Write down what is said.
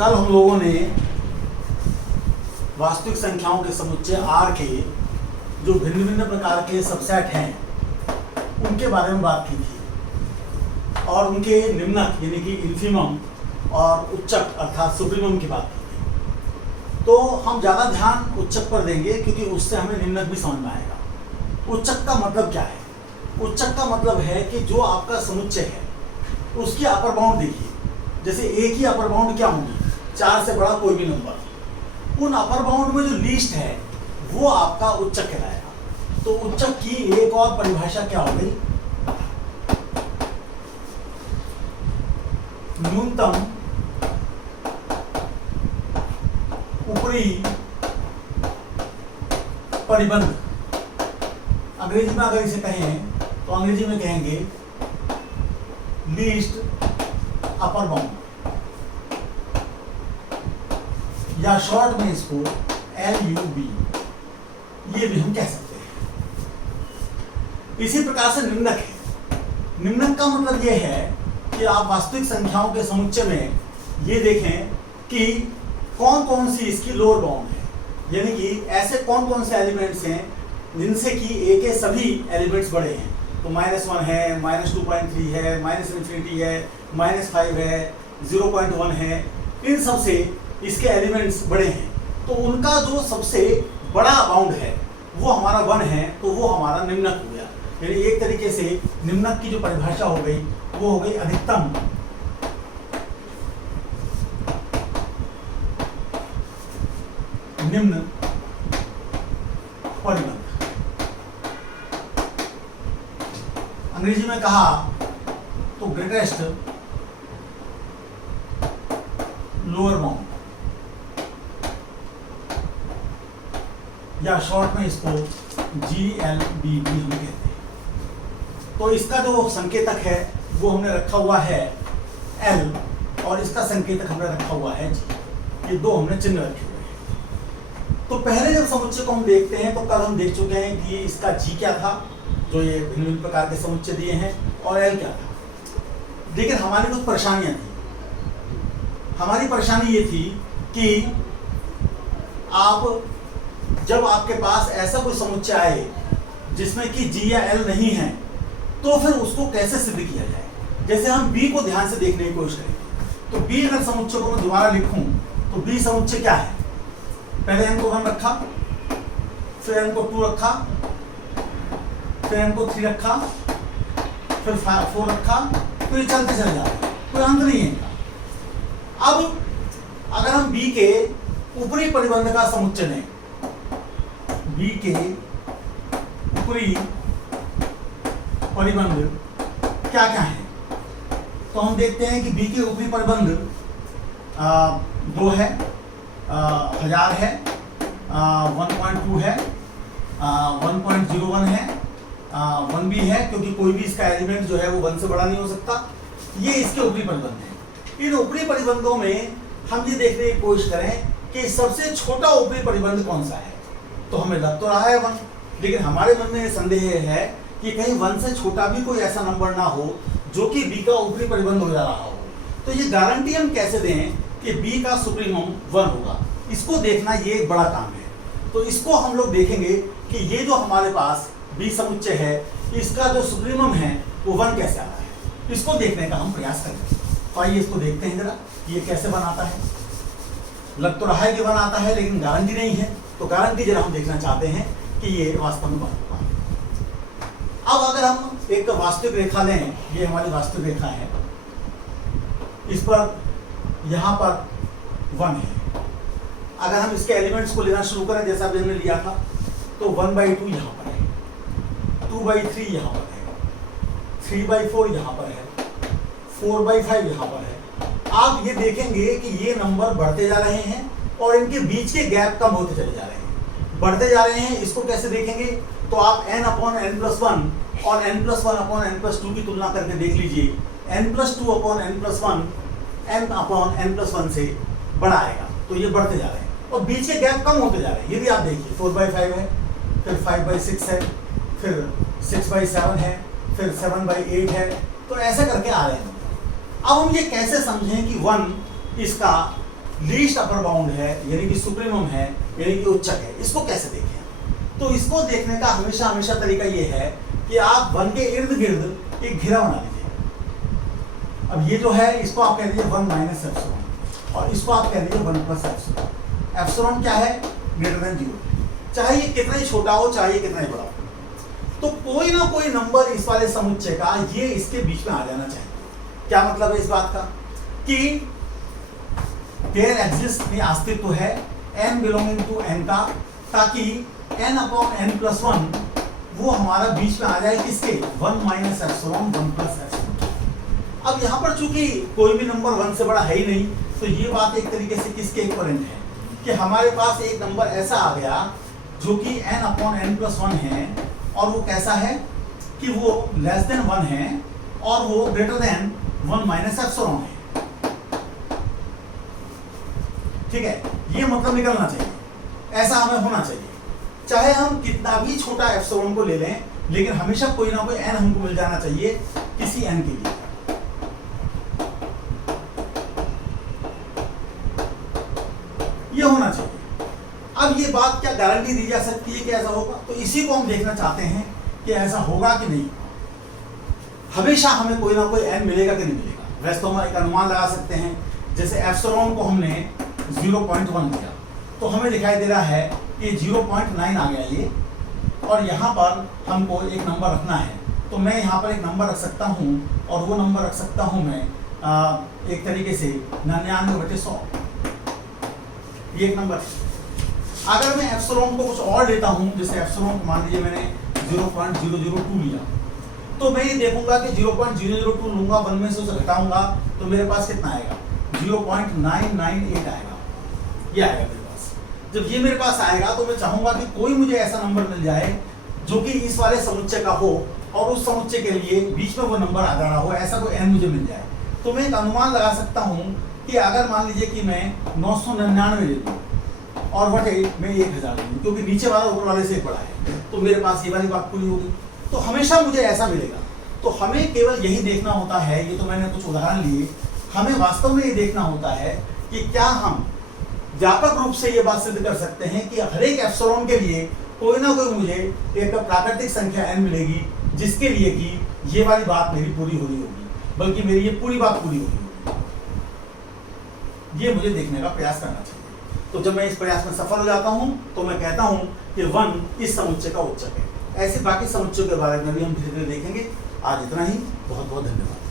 कल हम लोगों ने वास्तविक संख्याओं के समुच्चय R के जो भिन्न भिन्न प्रकार के सबसेट हैं उनके बारे में बात की थी और उनके निम्नक यानी कि इन्फीमम और उच्चक अर्थात सुप्रीमम की बात की थी। तो हम ज़्यादा ध्यान उच्चक पर देंगे क्योंकि उससे हमें निम्नक भी समझ में आएगा। उच्चक का मतलब क्या है? उच्चक का मतलब है कि जो आपका समुच्चय है उसकी अपर बाउंड देखिए। जैसे एक ही अपर बाउंड क्या होगी? 4 से बड़ा कोई भी नंबर। उन अपर बाउंड में जो लीस्ट है वो आपका उच्चक कहलाएगा। तो उच्चक की एक और परिभाषा क्या हो गई? न्यूनतम ऊपरी परिबंध। अंग्रेजी में अगर इसे कहें तो अंग्रेजी में कहेंगे लीस्ट अपर बाउंड, या शॉर्ट में इसको LUB ये भी हम कह सकते हैं। इसी प्रकार से निम्नक है। निम्नक का मतलब ये है कि आप वास्तविक संख्याओं के समुच्चय में ये देखें कि कौन कौन सी इसकी लोअर बाउंड है, यानी कि ऐसे कौन कौन से एलिमेंट्स हैं जिनसे कि A के सभी एलिमेंट्स बड़े हैं। तो -1 है, -2.3 है, -∞ है, -5 है, 0.1 है, इन सब से इसके एलिमेंट्स बड़े हैं। तो उनका जो सबसे बड़ा बाउंड है वो हमारा 1 है, तो वो हमारा निम्नक हो गया। यानी एक तरीके से निम्नक की जो परिभाषा हो गई वो हो गई अधिकतम निम्न परिबंध। अंग्रेजी में कहा तो ग्रेटेस्ट लोअर बाउंड, या शॉर्ट में इसको GLB भी हम कहते हैं। तो इसका जो संकेतक है वो हमने रखा हुआ है L और इसका संकेतक हमने रखा हुआ है G। ये दो हमने चिन्ह रखे हुए हैं। तो पहले जब समुच्चय को हम देखते हैं तो कल हम देख चुके हैं कि इसका G क्या था, जो ये भिन्न भिन्न प्रकार के समुच्चय दिए हैं, और L क्या था। लेकिन हमारी कुछ परेशानियां थी। हमारी परेशानी ये थी कि आप जब आपके पास ऐसा कोई समुच्चय आए जिसमें कि G या L नहीं है तो फिर उसको कैसे सिद्ध किया जाए। जैसे हम B को ध्यान से देखने की कोशिश करेंगे तो B अगर समुच्चय को मैं दोबारा लिखूं तो B समुच्चय क्या है? पहले M को 1 रखा, फिर M को 2 रखा, फिर M को 3 रखा, फिर 4 रखा, तो ये चलते चले जा रहे हैं, कोई अंत नहीं है। अब अगर हम B के ऊपरी परिबंध का समुच्चय लें, B के ऊपरी परिबंध क्या क्या है, तो हम देखते हैं कि B के ऊपरी परिबंध 2 है, 1000 है, 1.2 है, 1.01 है, 1 भी है क्योंकि कोई भी इसका एलिमेंट जो है वो 1 से बड़ा नहीं हो सकता। ये इसके ऊपरी परिबंध है। इन ऊपरी परिबंधों में हम ये देखने की कोशिश करें कि सबसे छोटा ऊपरी परिबंध कौन सा है। तो हमें लग तो रहा है 1, लेकिन हमारे मन में संदेह है कि कहीं 1 से छोटा भी कोई ऐसा नंबर ना हो जो कि B का ऊपरी परिबंध हो जा रहा हो। तो ये गारंटी हम कैसे दें कि B का सुप्रीमम 1 होगा? इसको देखना ये एक बड़ा काम है। तो इसको हम लोग देखेंगे कि ये जो हमारे पास B समुच्चय है इसका जो सुप्रीमम है वो 1 कैसे आ रहा है, इसको देखने का हम प्रयास करेंगे। तो आइए इसको देखते हैं जरा, ये कैसे बनाता है। लग तो रहा है कि 1 आता है लेकिन गारंटी नहीं है, तो गारंटी जरा हम देखना चाहते हैं कि ये वास्तव में 1 होगा। अब अगर हम एक वास्तविक रेखा लें, ये हमारी वास्तविक रेखा है, इस पर यहाँ पर 1 है। अगर हम इसके एलिमेंट्स को लेना शुरू करें जैसा अभी हमने लिया था, तो 1/2 यहाँ पर है, 2/3 यहाँ पर है, 3/4 यहाँ पर है, 4/5 यहाँ पर है। आप ये देखेंगे कि ये नंबर बढ़ते जा रहे हैं और इनके बीच के गैप कम होते चले जा रहे हैं, बढ़ते जा रहे हैं। इसको कैसे देखेंगे? तो आप n/n+1 और n+1/n+2 की तुलना करके देख लीजिए। n+2/n+1 n/n+1 से बड़ा आएगा, तो ये बढ़ते जा रहे हैं और बीच के गैप कम होते जा रहे हैं। ये भी आप देखिए 4/5 है, फिर 5/6 है, फिर 6/7 है, फिर 7/8 है, तो ऐसे करके आ रहे हैं। अब हम ये कैसे समझें कि 1 इसका लीस्ट अपर बाउंड है, यानी कि सुप्रीमम है, यानी कि उच्चक है, इसको कैसे देखें? तो इसको देखने का हमेशा तरीका ये है कि आप 1 के इर्द गिर्द एक घेरा बना लीजिए। अब ये जो है इसको आप कह दीजिए 1 माइनस एप्सिलॉन, और इसको आप कह दीजिए 1 प्लस एप्सिलॉन। एप्सिलॉन क्या है? ग्रेटर देन 0, चाहे ये कितना ही छोटा हो, चाहे ये कितना ही बड़ा हो। तो कोई ना कोई नंबर इस वाले समुच्चय का ये इसके बीच में आ जाना चाहिए। क्या मतलब है इस बात का? कि देयर एग्जिस्ट में अस्तित्व है n बिलोंगिंग टू n का, ताकि n अपॉन n प्लस 1 वो हमारा बीच में आ जाए किसके? 1 माइनस एप्सिलॉन 1 प्लस एप्सिलॉन। अब यहाँ पर चूंकि कोई भी नंबर 1 से बड़ा है ही नहीं, तो ये बात एक तरीके से किसके इक्विवेलेंट है कि हमारे पास एक नंबर ऐसा आ गया जो कि n अपॉन n प्लस 1 है, और वो कैसा है कि वो लेस देन 1 है और वो ग्रेटर देन 1 माइनस एप्सिलॉन है। ठीक है, ये मतलब निकलना चाहिए, ऐसा हमें होना चाहिए। चाहे हम कितना भी छोटा एप्सिलॉन को ले लें, लेकिन हमेशा कोई ना कोई n हमको मिल जाना चाहिए किसी n के लिए। ये होना चाहिए। अब ये बात क्या गारंटी दी जा सकती है कि ऐसा होगा? तो इसी को हम देखना चाहते हैं कि ऐसा होगा कि नहीं। हमेशा हमें कोई ना कोई n मिलेगा कि नहीं मिलेगा। वैसे तो हम एक अनुमान लगा सकते हैं, जैसे एप्सिलॉन को हमने 0.1 लिया, तो हमें दिखाई दे रहा है कि 0.9 आ गया ये, और यहाँ पर हमको एक नंबर रखना है। तो मैं यहाँ पर एक नंबर रख सकता हूँ, और वो नंबर रख सकता हूँ मैं एक तरीके से 99/100। ये एक नंबर है। अगर मैं एप्सिलॉन को कुछ और लेता हूँ, जैसे एप्सिलॉन को मान लीजिए मैंने 0.002 लिया, तो मैं ये देखूंगा कि 0.002 लूंगा, 1 में से उसे घटाऊंगा, तो मेरे पास कितना आएगा? 0.998 आएगा। ये आएगा मेरे पास। जब ये मेरे पास आएगा तो मैं चाहूंगा कि कोई मुझे ऐसा नंबर मिल जाए जो कि इस वाले समुच्चय का हो, और उस समुच्चय के लिए बीच में वो नंबर आ जा रहा हो, ऐसा कोई n मुझे मिल जाए। तो मैं एक अनुमान लगा सकता हूँ कि अगर मान लीजिए कि मैं 999 ले लूँ और बटे मैं 1000 ले लूँ, क्योंकि नीचे वाला ऊपर वाले से बड़ा है, तो मेरे पास ये वाली बात पूरी होगी। तो हमेशा मुझे ऐसा मिलेगा। तो हमें केवल यही देखना होता है, ये तो मैंने कुछ उदाहरण लिए, हमें वास्तव में ये देखना होता है कि क्या हम व्यापक रूप से ये बात सिद्ध कर सकते हैं कि हर एक एप्सिलॉन के लिए कोई ना कोई मुझे एक प्राकृतिक संख्या n मिलेगी, जिसके लिए कि ये वाली बात मेरी पूरी हो रही होगी, बल्कि मेरी ये पूरी बात पूरी हो रही होगी। ये मुझे देखने का प्रयास करना चाहिए। तो जब मैं इस प्रयास में सफल हो जाता हूँ, तो मैं कहता हूँ कि 1 इस समुच्चय का उच्चक है। ऐसे बाकी समुच्चयों के बारे में भी हम धीरे धीरे देखेंगे। आज इतना ही। बहुत बहुत धन्यवाद।